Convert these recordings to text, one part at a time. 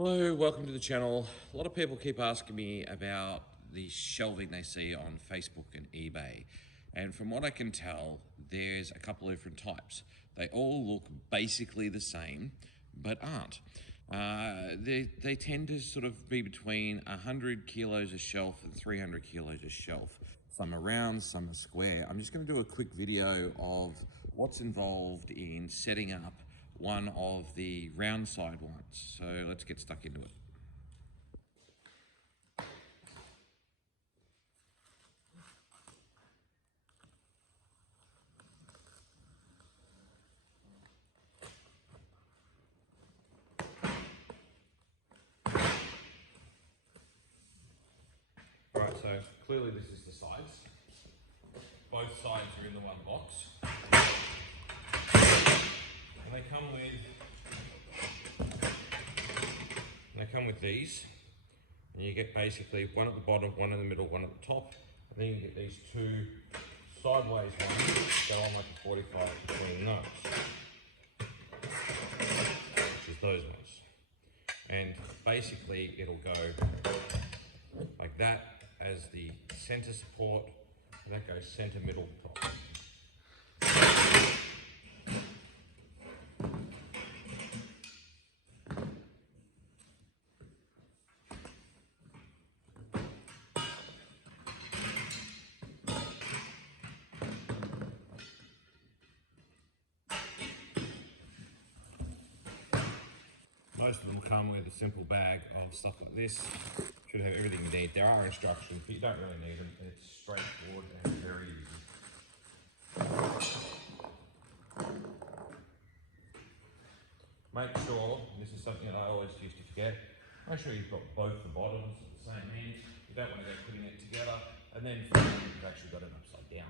Hello, welcome to the channel. A lot of people keep asking me about the shelving they see on Facebook and eBay. And from what I can tell, there's a couple of different types. They all look basically the same, but aren't. They tend to sort of be between 100 kilos a shelf and 300 kilos a shelf. Some are round, some are square. I'm just going to do a quick video of what's involved in setting up one of the round side ones. So let's get stuck into it. Right, so clearly this is the sides. Both sides are in the one box. And they come with these. And you get basically one at the bottom, one in the middle, one at the top. And then you get these two sideways ones that go on like a 45 between those. Which is those ones. And basically it'll go like that as the center support, and that goes center, middle, top. Most of them will come with a simple bag of stuff like this. Should have everything you need. There are instructions, but you don't really need them. It's straightforward and very easy. Make sure, and this is something that I always used to forget, make sure you've got both the bottoms at the same end. You don't want to go putting it together, and then you've actually got it upside down.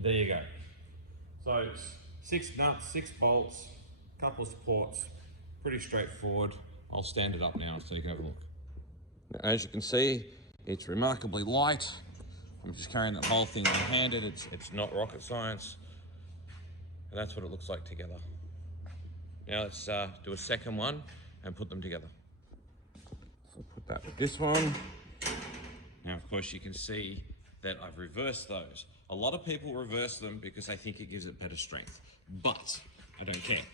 There you go. So it's 6 nuts, 6 bolts, a couple of supports, pretty straightforward. I'll stand it up now so you can have a look. Now, as you can see, it's remarkably light. I'm just carrying that whole thing one-handed. It's not rocket science. And that's what it looks like together. Now let's do a second one and put them together. So put that with this one. Now, of course, you can see that I've reversed those. A lot of people reverse them because they think it gives it better strength, but I don't care.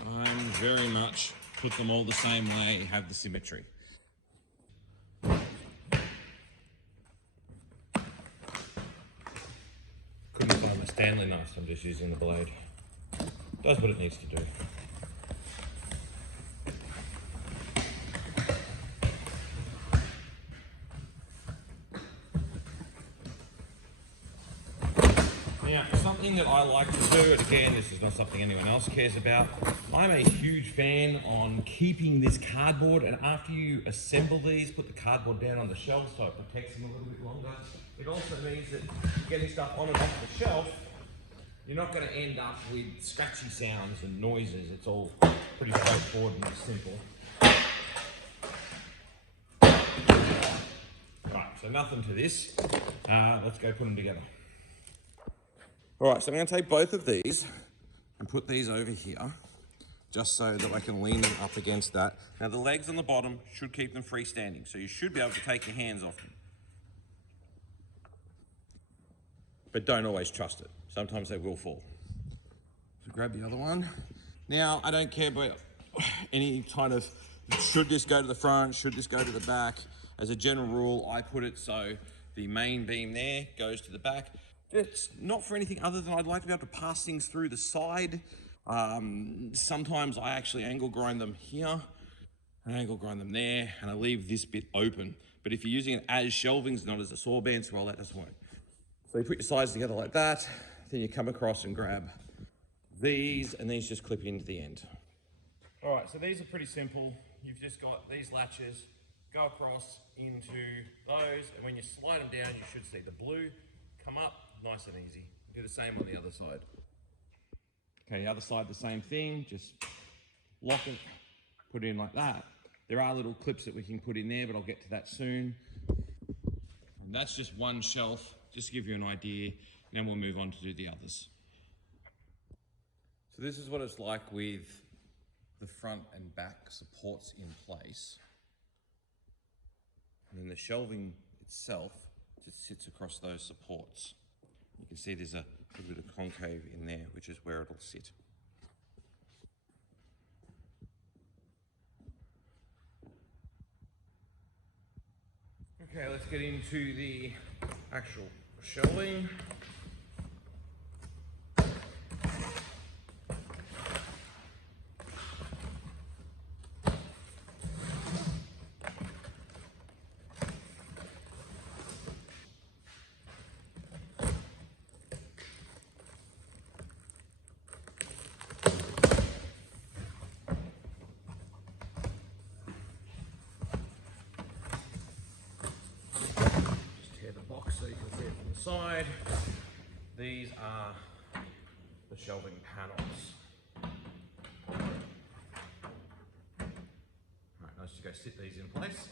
I'm very much put them all the same way, have the symmetry. Couldn't find my Stanley knife, so I'm just using the blade. Does what it needs to do. Now, something that I like to do, and again, this is not something anyone else cares about, I'm a huge fan on keeping this cardboard, and after you assemble these, put the cardboard down on the shelf so it protects them a little bit longer. It also means that getting stuff on and off the shelf, you're not going to end up with scratchy sounds and noises. It's all pretty straightforward and simple. Right, so nothing to this. Let's go put them together. All right, so I'm going to take both of these and put these over here just so that I can lean them up against that. Now the legs on the bottom should keep them freestanding, so you should be able to take your hands off them. But don't always trust it. Sometimes they will fall. So grab the other one. Now, I don't care about any kind of, should this go to the front, should this go to the back? As a general rule, I put it so the main beam there goes to the back. It's not for anything other than I'd like to be able to pass things through the side. Sometimes I actually angle grind them here, and angle grind them there, and I leave this bit open. But if you're using it as shelvings, not as a saw band, well, that doesn't work. So you put your sides together like that, then you come across and grab these, and these just clip into the end. All right, so these are pretty simple. You've just got these latches, go across into those, and when you slide them down, you should see the blue come up, nice and easy. Do the same on the other side. Okay, the other side, the same thing, just lock it, put it in like that. There are little clips that we can put in there, but I'll get to that soon. And that's just one shelf, just to give you an idea, and then we'll move on to do the others. So this is what it's like with the front and back supports in place. And then the shelving itself just sits across those supports. You can see there's a little bit of concave in there, which is where it'll sit. Okay, let's get into the actual shelving. So you can see it from the side. These are the shelving panels. Alright, let's just go sit these in place.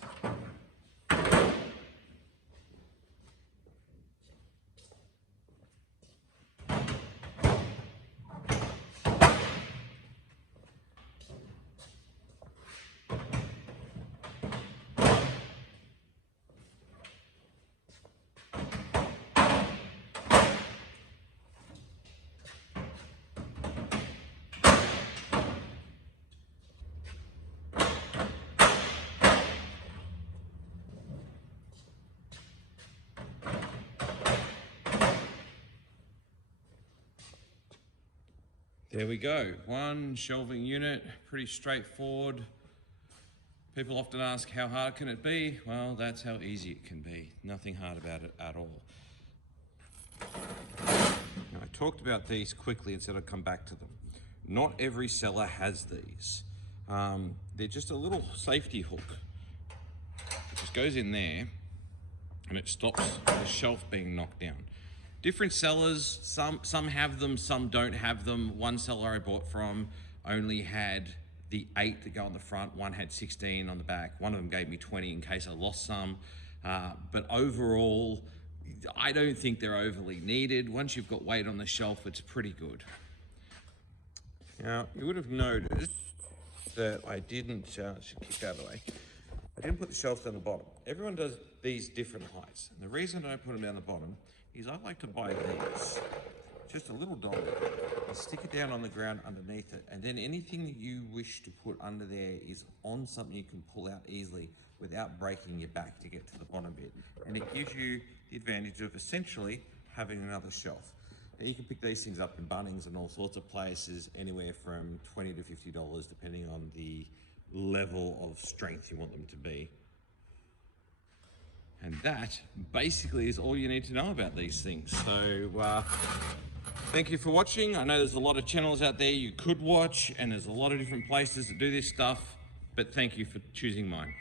There we go, one shelving unit, pretty straightforward. People often ask, how hard can it be? Well, that's how easy it can be. Nothing hard about it at all. Now, I talked about these quickly and said I'd come back to them. Not every seller has these. They're just a little safety hook. It just goes in there and it stops the shelf being knocked down. Different sellers, some have them, some don't have them. One seller I bought from only had the 8 that go on the front, one had 16 on the back. One of them gave me 20 in case I lost some. But overall, I don't think they're overly needed. Once you've got weight on the shelf, it's pretty good. Now, you would have noticed that I didn't, should kick out of the way. I didn't put the shelves down the bottom. Everyone does these different heights. And the reason I don't put them down the bottom is I like to buy these, just a little dog, and stick it down on the ground underneath it, and then anything that you wish to put under there is on something you can pull out easily without breaking your back to get to the bottom bit. And it gives you the advantage of essentially having another shelf. Now you can pick these things up in Bunnings and all sorts of places, anywhere from $20 to $50, depending on the level of strength you want them to be. And that basically is all you need to know about these things. So thank you for watching. I know there's a lot of channels out there you could watch, and there's a lot of different places to do this stuff, but thank you for choosing mine.